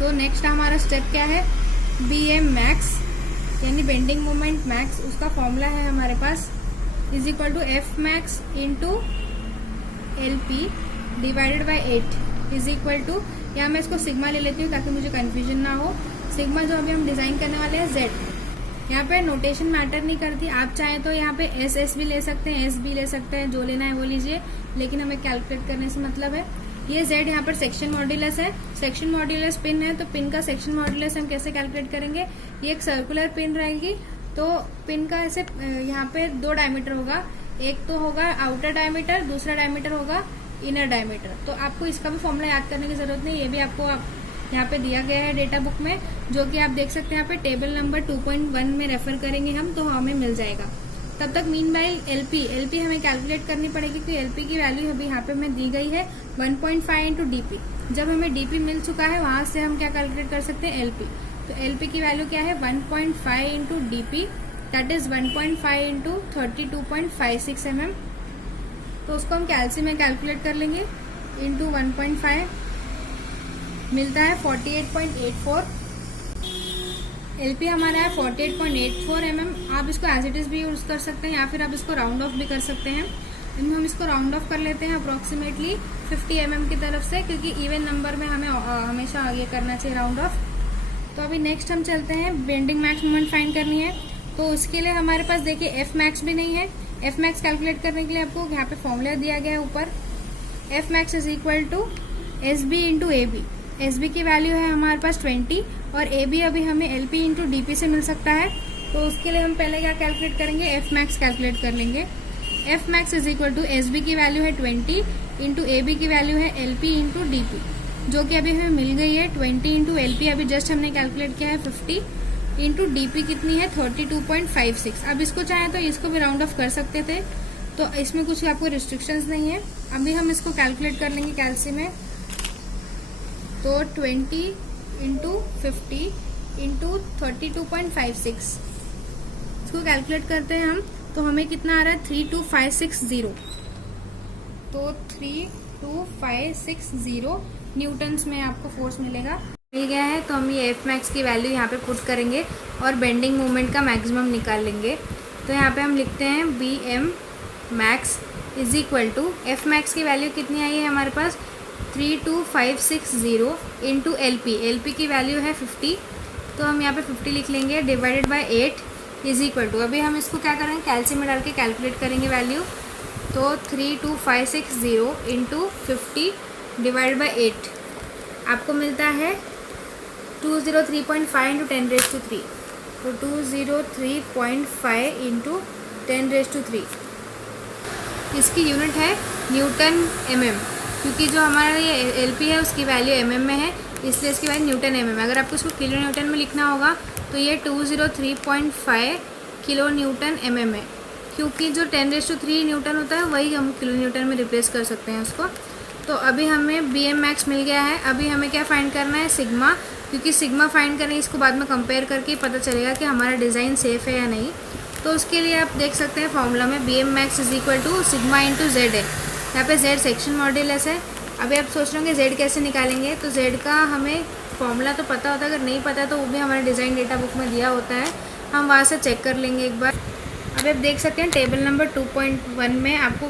तो नेक्स्ट हमारा स्टेप क्या है BM मैक्स यानी बेंडिंग मोमेंट मैक्स, उसका फॉर्मूला है हमारे पास is equal to F max into LP divided by 8 is equal to, यहाँ मैं इसको सिग्मा ले लेती हूँ ताकि मुझे कंफ्यूजन ना हो। सिग्मा जो अभी हम डिजाइन करने वाले हैं Z। यहाँ पे नोटेशन मैटर नहीं करती, आप चाहें तो यहाँ पे SS भी ले सकते हैं, S भी ले सकते हैं, जो लेना है वो लीजिए, लेकिन हमें कैलकुलेट करने से मतलब है। ये Z यहाँ पर सेक्शन मॉड्यूलस है, सेक्शन मॉड्यूलस पिन है, तो पिन का सेक्शन मॉड्यूलस हम कैसे कैलकुलेट करेंगे। ये एक सर्कुलर पिन रहेगी, तो पिन का ऐसे यहाँ पे 2 डायमीटर होगा, एक तो होगा आउटर डायमीटर, दूसरा डायमीटर होगा इनर डायमीटर। तो आपको इसका भी फॉर्मूला याद करने की जरूरत नहीं, ये भी आपको यहाँ पे दिया गया है डेटा बुक में, जो कि आप देख सकते हैं यहाँ पे टेबल नंबर 2.1 में रेफर करेंगे हम तो हमें मिल जाएगा। तब तक मीनवाइल LP हमें कैलकुलेट करनी पड़ेगी, क्योंकि LP की वैल्यू अभी यहाँ पे हमें दी गई है 1.5 इंटू DP। जब हमें DP मिल चुका है वहां से हम क्या कैलकुलेट कर सकते हैं LP। तो LP की वैल्यू क्या है 1.5 into DP, that is 1.5 into 32.56 mm। तो उसको हम कैल्सी में कैलकुलेट कर लेंगे इंटू 1.5 मिलता है 48.84। LP हमारा है 48.84 mm। आप इसको एज इट इज भी यूज कर सकते हैं या फिर आप इसको राउंड ऑफ भी कर सकते हैं। हम इसको राउंड ऑफ कर लेते हैं अप्रोक्सीमेटली 50 mm की तरफ से, क्योंकि इवन नंबर में हमें हमेशा ये करना चाहिए राउंड ऑफ। तो अभी नेक्स्ट हम चलते हैं बेंडिंग मैक्स मोमेंट फाइंड करनी है। तो उसके लिए हमारे पास देखिए एफ मैक्स भी नहीं है। एफ मैक्स कैलकुलेट करने के लिए आपको यहाँ पे फॉर्मूला दिया गया है ऊपर, F max is equal to SB into AB। SB की वैल्यू है हमारे पास 20 और AB अभी हमें LP इंटू DP से मिल सकता है। तो उसके लिए हम पहले क्या कैलकुलेट करेंगे एफ मैक्स कैलकुलेट कर लेंगे। F max is equal to SB की वैल्यू है 20 इंटू AB की वैल्यू है LP इंटू DP। जो कि अभी हमें मिल गई है 20 इंटू LP अभी जस्ट हमने कैलकुलेट किया है 50 इंटू DP कितनी है 32.56। अब इसको चाहे तो इसको भी राउंड ऑफ कर सकते थे, तो इसमें कुछ आपको रिस्ट्रिक्शंस नहीं है। अभी हम इसको कैलकुलेट कर लेंगे कैलसी में। तो 20 इंटू 50 इंटू 32.56 इसको कैलकुलेट करते हैं हम, तो हमें कितना आ रहा है 32560। तो 32560 न्यूटन्स में आपको फोर्स मिलेगा, मिल गया है। तो हम ये F मैक्स की वैल्यू यहाँ पे पुट करेंगे और बेंडिंग मोमेंट का मैक्सिमम निकाल लेंगे। तो यहाँ पे हम लिखते हैं BM max is equal to F max की वैल्यू कितनी आई है हमारे पास 32560 इंटू LP की वैल्यू है 50, तो हम यहाँ पे 50 लिख लेंगे divided by 8 is equal to, अभी हम इसको क्या करेंगे कैलसी में डाल के कैलकुलेट करेंगे वैल्यू। तो 32560 इंटू 50 डिवाइड बाय 8 आपको मिलता है 203.5 इंटू 10⁻³ तो 203.5 इंटू 10⁻³ इसकी यूनिट है न्यूटन mm, क्योंकि जो हमारा ये LP है उसकी वैल्यू mm में है, इसलिए इसकी वैल्यू न्यूटन mm। अगर आपको इसको किलो न्यूटन में लिखना होगा तो ये 203.5 किलो न्यूटन mm है, क्योंकि जो 10⁻³ न्यूटन होता है वही हम किलो न्यूटन में रिप्लेस कर सकते हैं उसको। तो अभी हमें BM मैक्स मिल गया है। अभी हमें क्या फाइंड करना है सिग्मा, क्योंकि सिग्मा फाइंड करें इसको बाद में कंपेयर करके पता चलेगा कि हमारा डिज़ाइन सेफ है या नहीं। तो उसके लिए आप देख सकते हैं फॉर्मूला में BM max is equal to sigma into Z है। यहाँ पे Z सेक्शन मॉड्यूलस है। अभी आप सोच रहे होंगे Z कैसे निकालेंगे, तो Z का हमें फॉर्मूला तो पता होता है, अगर नहीं पता है तो वो भी हमारे डिज़ाइन डेटा बुक में दिया होता है, हम वहाँ से चेक कर लेंगे एक बार। अभी आप देख सकते हैं टेबल नंबर 2.1 में आपको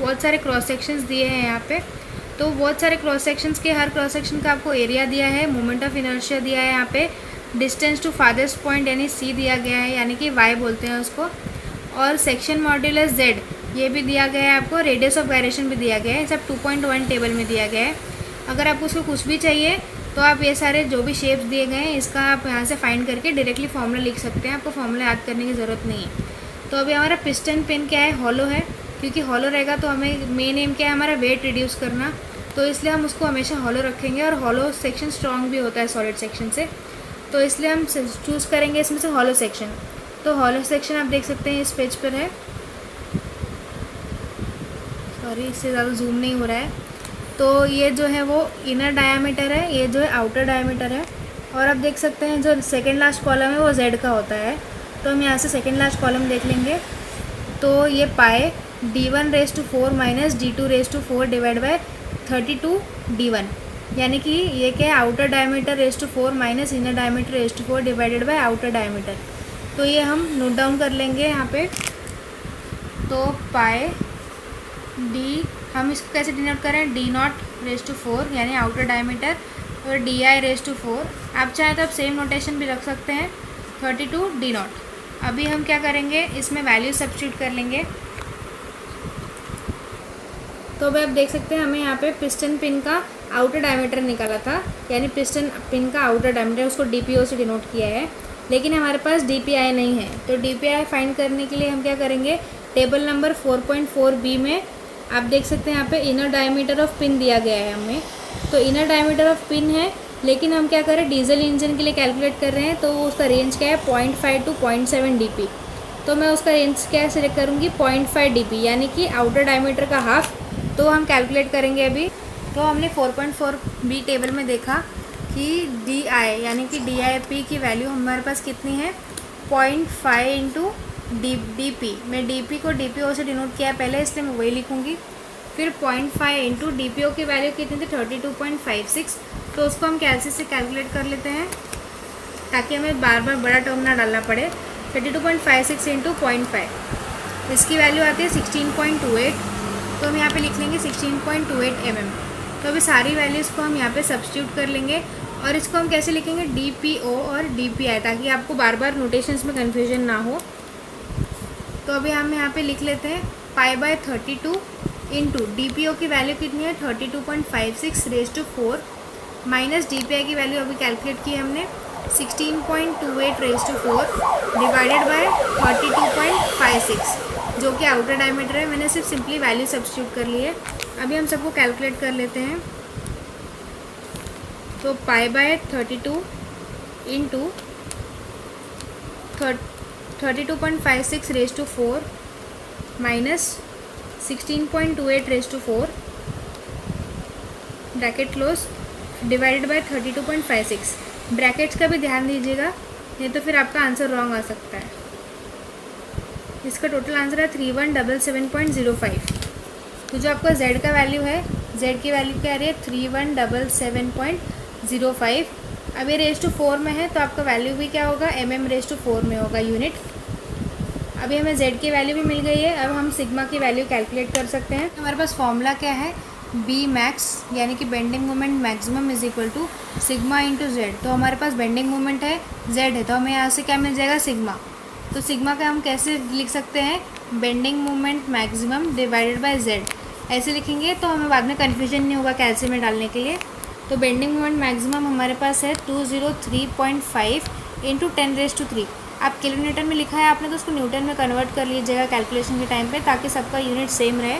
बहुत सारे क्रॉस सेक्शंस दिए हैं यहाँ पे। तो बहुत सारे क्रॉस सेक्शंस के हर क्रॉस सेक्शन का आपको एरिया दिया है, मोमेंट ऑफ इनर्शिया दिया है, यहाँ पे डिस्टेंस टू फारदेस्ट पॉइंट यानी C दिया गया है, यानी कि Y बोलते हैं उसको, और सेक्शन मॉड्यूलस Z ये भी दिया गया है आपको, रेडियस ऑफ गायरेशन भी दिया गया है, सब 2.1 टेबल में दिया गया है। अगर आपको उसको कुछ भी चाहिए तो आप ये सारे जो भी शेप्स दिए गए हैं इसका आप यहाँ से फाइंड करके डायरेक्टली फॉर्मूला लिख सकते हैं, आपको फॉर्मूला याद करने की ज़रूरत नहीं है। तो अभी हमारा पिस्टन पिन क्या है, हॉलो है, क्योंकि हॉलो रहेगा तो हमें मेन एम क्या है हमारा वेट रिड्यूस करना, तो इसलिए हम उसको हमेशा हॉलो रखेंगे। और हॉलो सेक्शन स्ट्रॉन्ग भी होता है सॉलिड सेक्शन से, तो इसलिए हम चूज़ करेंगे इसमें से हॉलो सेक्शन। तो हॉलो सेक्शन आप देख सकते हैं इस पेज पर है, सॉरी इससे ज़्यादा जूम नहीं हो रहा है। तो ये जो है वो इनर डायामीटर है, ये जो है आउटर डायामीटर है। और आप देख सकते हैं जो सेकेंड लास्ट कॉलम है वो Z का होता है, तो हम यहाँ से सेकेंड लास्ट कॉलम देख लेंगे। तो ये पाए D1⁻⁴ minus D2⁻⁴ divide by 32D1, यानी कि ये क्या है outer diameter minus inner diameter divided by outer diameter. तो ये हम नोट डाउन कर लेंगे यहाँ पे। तो पाए D हम इसको कैसे डिनोट करें, D0⁻⁴ यानी आउटर डायमीटर, और DI⁻⁴। आप चाहें तो आप सेम नोटेशन भी रख सकते हैं 32D0। अभी हम क्या करेंगे इसमें वैल्यू सब्स्टिट्यूट कर लेंगे। तो अभी आप देख सकते हैं हमें यहाँ पे पिस्टन पिन का आउटर डायमीटर निकाला था, यानी पिस्टन पिन का आउटर डायमीटर उसको DPO से डिनोट किया है, लेकिन हमारे पास DPI नहीं है। तो DPI फाइंड करने के लिए हम क्या करेंगे, टेबल नंबर 4.4B में आप देख सकते हैं यहाँ पे इनर डायमीटर ऑफ पिन दिया गया है हमें। तो इनर डायमीटर ऑफ पिन है, लेकिन हम क्या करें डीजल इंजन के लिए कैलकुलेट कर रहे हैं, तो उसका रेंज क्या है 0.5 to 0.7 DP। तो मैं उसका रेंज क्या सिलेक्ट करूँगी 0.5 DP, यानी कि आउटर डायमीटर का हाफ। तो हम कैलकुलेट करेंगे अभी। तो हमने 4.4B टेबल में देखा कि DI यानी कि DIP की वैल्यू हमारे पास कितनी है 0.5 इंटू DP। मैं DP को DPO से डिनोट किया पहले, इसलिए मैं वही लिखूँगी। फिर 0.5 इंटू DPO की वैल्यू कितनी थी 32.56, तो उसको हम कैलसी से कैलकुलेट कर लेते हैं ताकि हमें बार बार बड़ा टर्म ना डालना पड़े। 32.56 इंटू 0.5 इसकी वैल्यू आती है 16.28, तो हम यहाँ पे लिख लेंगे 16.28 mm। तो अभी सारी वैल्यूज़ को हम यहाँ पे सब्स्टिट्यूट कर लेंगे, और इसको हम कैसे लिखेंगे DPO और DPI, ताकि आपको बार बार नोटेशंस में कन्फ्यूजन ना हो। तो अभी हम यहाँ पे लिख लेते हैं π/32 इंटू DPO की वैल्यू कितनी है 32.56⁴ माइनस DPI की वैल्यू अभी कैलकुलेट की हमने 16.28⁴ डिवाइडेड बाय 32.56, जो कि आउटर डायमीटर है। मैंने सिर्फ सिंपली वैल्यू सब्स्टिट्यूट कर ली है। अभी हम सबको कैलकुलेट कर लेते हैं। तो pi by 32 into 32.56 raise to 4 minus 16.28 raise to 4 bracket close divided by 32.56। Brackets का भी ध्यान दीजिएगा, नहीं तो फिर आपका आंसर रॉन्ग आ सकता है। इसका टोटल आंसर है 3177.05। तो जो आपका z का वैल्यू है, z की वैल्यू क्या आ रही है 3177.05। अब ये रेज टू 4 में है तो आपका वैल्यू भी क्या होगा mm रेज टू 4 में होगा यूनिट। अभी हमें z की वैल्यू भी मिल गई है। अब हम सिग्मा की वैल्यू कैलकुलेट कर सकते हैं। हमारे पास फॉर्मूला क्या है, बी मैक्स यानी कि bending moment maximum is equal to sigma into Z. तो हमारे पास बेंडिंग मोमेंट है z है, तो हमें यहाँ से क्या मिल जाएगा सिग्मा। तो सिग्मा का हम कैसे लिख सकते हैं, bending moment maximum divided by z। ऐसे लिखेंगे तो हमें बाद में कन्फ्यूजन नहीं होगा कैल्सी में डालने के लिए। तो बेंडिंग मोमेंट मैक्सिमम हमारे पास है 203.5 इंटू 10⁻³ आप किलोमीटर में लिखा है आपने, तो उसको न्यूटन में कन्वर्ट कर लीजिएगा कैलकुलेशन के टाइम पे, ताकि सबका यूनिट सेम रहे।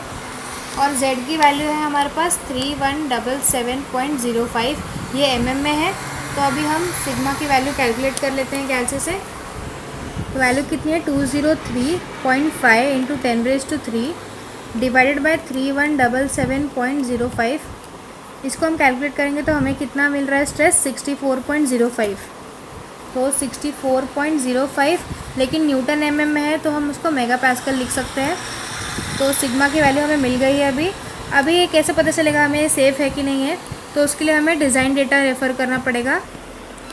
और z की वैल्यू है हमारे पास 3177.05, ये mm में है। तो अभी हम सिग्मा की वैल्यू कैलकुलेट कर लेते हैं कैल्सी से। तो वैल्यू कितनी है 203.5 इंटू 10⁻³ डिवाइडेड बाय 3177.05। इसको हम कैलकुलेट करेंगे तो हमें कितना मिल रहा है स्ट्रेस 64.05। तो 64.05, लेकिन न्यूटन mm में है तो हम उसको मेगा पास्कल लिख सकते हैं। तो सिग्मा की वैल्यू हमें मिल गई है। अभी ये कैसे पता चलेगा हमें ये सेफ़ है कि नहीं है, तो उसके लिए हमें डिज़ाइन डेटा रेफ़र करना पड़ेगा।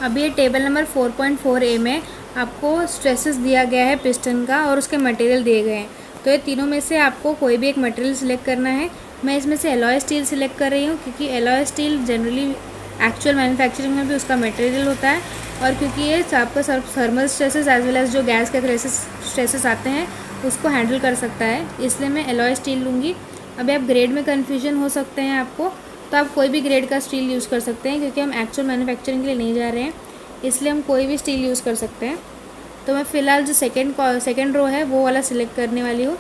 अभी ये टेबल नंबर 4.4a में आपको स्ट्रेसेस दिया गया है पिस्टन का और उसके मटेरियल दिए गए हैं। तो ये तीनों में से आपको कोई भी एक मटेरियल सिलेक्ट करना है। मैं इसमें से एलॉय स्टील सिलेक्ट कर रही हूँ, क्योंकि alloy steel generally actual manufacturing में भी उसका मटेरियल होता है, और क्योंकि ये आपका thermal stresses as well as जो गैस के स्ट्रेसेस आते हैं उसको हैंडल कर सकता है, इसलिए मैं एलॉय स्टील लूँगी। अभी आप ग्रेड में कन्फ्यूजन हो सकते हैं आपको, तो आप कोई भी ग्रेड का स्टील यूज़ कर सकते हैं, क्योंकि हम एक्चुअल मैन्युफैक्चरिंग के लिए नहीं जा रहे हैं, इसलिए हम कोई भी स्टील यूज़ कर सकते हैं। तो मैं फ़िलहाल जो सेकेंड रो है वो वाला सिलेक्ट करने वाली हूँ।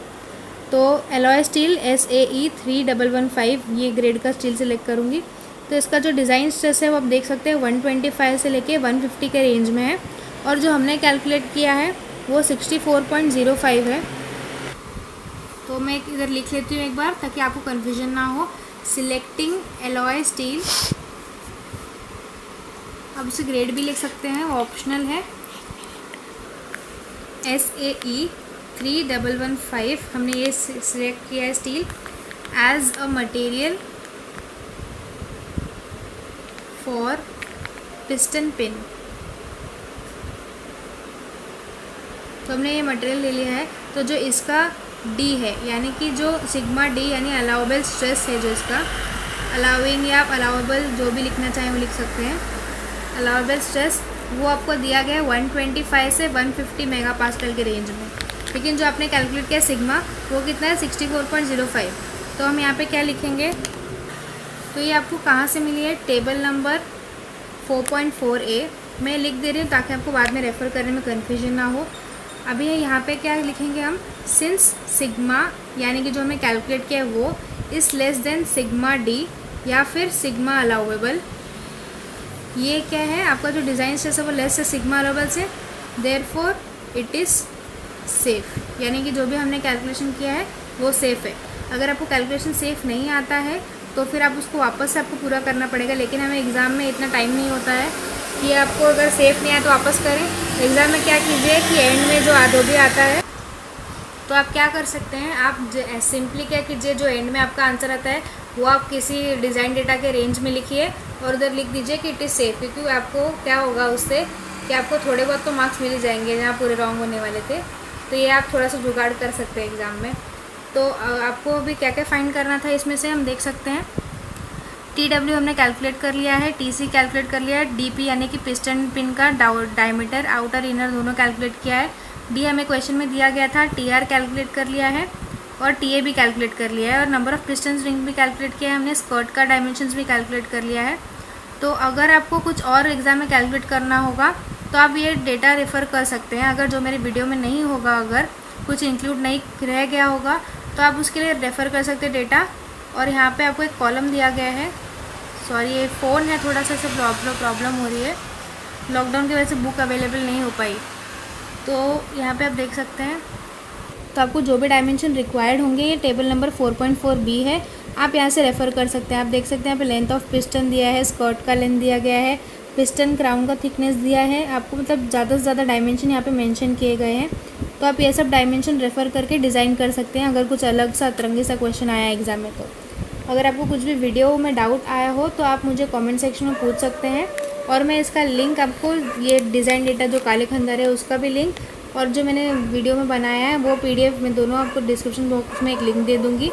तो एलॉय स्टील SAE 3115 ये ग्रेड का स्टील सिलेक्ट करूँगी। तो इसका जो डिज़ाइन स्ट्रेस है वो आप देख सकते हैं 125 से लेके 150 के रेंज में है, और जो हमने कैलकुलेट किया है वो 64.05 है। तो मैं इधर लिख लेती हूँ एक बार, ताकि आपको कन्फ्यूजन ना हो। सिलेक्टिंग एलॉय स्टील, अब उसे ग्रेड भी लिख सकते हैं, वो ऑप्शनल है। SAE 3115 हमने ये सिलेक्ट किया है steel as a material for piston pin. तो हमने ये मटेरियल ले लिया है। तो जो इसका D है, यानी कि जो सिग्मा D यानी अलाउेबल स्ट्रेस है, जो इसका अलाउिंग या आप अलाउेबल जो भी लिखना चाहें वो लिख सकते हैं, अलाउेबल स्ट्रेस वो आपको दिया गया है 125 से 150 मेगा पास्कल के रेंज में। लेकिन जो आपने कैलकुलेट किया सिग्मा वो कितना है 64.05। तो हम यहाँ पे क्या लिखेंगे, तो ये आपको कहाँ से मिली है, टेबल नंबर 4.4a मैं लिख दे रही हूँ, ताकि आपको बाद में रेफ़र करने में कन्फ्यूजन ना हो। अभी यहाँ पे क्या लिखेंगे हम, सिंस सिग्मा यानी कि जो हमें कैलकुलेट किया है वो इस लेस देन सिग्मा D या फिर सिग्मा अलाउेबल। ये क्या है, आपका जो डिज़ाइन स्ट्रेस है वो लेस है सिग्मा अलाउेबल से, देयरफॉर इट इज़ सेफ़, यानी कि जो भी हमने कैलकुलेशन किया है वो सेफ़ है। अगर आपको कैलकुलेशन सेफ़ नहीं आता है तो फिर आप उसको वापस से आपको पूरा करना पड़ेगा, लेकिन हमें एग्ज़ाम में इतना टाइम नहीं होता है कि आपको अगर सेफ़ नहीं आया तो वापस करें। एग्ज़ाम में क्या कीजिए कि एंड में जो भी आता है, तो आप क्या कर सकते हैं, आप सिंपली क्या कीजिए, जो एंड में आपका आंसर आता है वो आप किसी डिज़ाइन डेटा के रेंज में लिखिए और उधर लिख दीजिए कि इट इज़ सेफ़, क्योंकि आपको क्या होगा उससे कि आपको थोड़े बहुत तो मार्क्स मिल जाएंगे जहाँ पूरे रॉन्ग होने वाले थे। तो ये आप थोड़ा सा जुगाड़ कर सकते हैं एग्ज़ाम में। तो आपको अभी क्या क्या फाइंड करना था इसमें से हम देख सकते हैं। TW हमने कैलकुलेट कर लिया है, TC कैलकुलेट कर लिया है, DP यानी कि पिस्टन पिन का डायमीटर आउटर इनर दोनों कैलकुलेट किया है, D हमें क्वेश्चन में दिया गया था, TR कैलकुलेट कर लिया है और TA भी कैलकुलेट कर लिया है, और नंबर ऑफ़ पिस्टन रिंग भी कैलकुलेट किया है हमने, स्कर्ट का डायमेंशंस भी कैलकुलेट कर लिया है। तो अगर आपको कुछ और एग्ज़ाम में कैलकुलेट करना होगा तो आप ये डेटा रेफ़र कर सकते हैं। अगर जो मेरे वीडियो में नहीं होगा, अगर कुछ इंक्लूड नहीं रह गया होगा, तो आप उसके लिए रेफ़र कर सकते हैं डेटा। और यहाँ पे आपको एक कॉलम दिया गया है, सॉरी ये फ़ोन है, थोड़ा सा ऐसे प्रॉब्लम हो रही है। लॉकडाउन की वजह से बुक अवेलेबल नहीं हो पाई। तो यहाँ पे आप देख सकते हैं, तो आपको जो भी डायमेंशन रिक्वायर्ड होंगे ये टेबल नंबर 4.4B है, आप यहाँ से रेफ़र कर सकते हैं। आप देख सकते हैं यहाँ पे लेंथ ऑफ पिस्टन दिया है, स्कर्ट का लेंथ दिया गया है, पिस्टन क्राउन का थिकनेस दिया है आपको, मतलब ज़्यादा से ज़्यादा डायमेंशन यहाँ पे मेंशन किए गए हैं। तो आप ये सब डायमेंशन रेफ़र करके डिज़ाइन कर सकते हैं अगर कुछ अलग सा अतरंगी सा क्वेश्चन आया एग्ज़ाम में। तो अगर आपको कुछ भी वीडियो में डाउट आया हो तो आप मुझे कमेंट सेक्शन में पूछ सकते हैं, और मैं इसका लिंक आपको, ये डिज़ाइन डेटा जो काले खंडर है उसका भी लिंक, और जो मैंने वीडियो में बनाया है वो PDF में, दोनों आपको डिस्क्रिप्शन बॉक्स में एक लिंक दे दूँगी।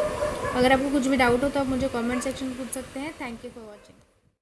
अगर आपको कुछ भी डाउट हो तो आप मुझे कमेंट सेक्शन में पूछ सकते हैं। Thank you for watching.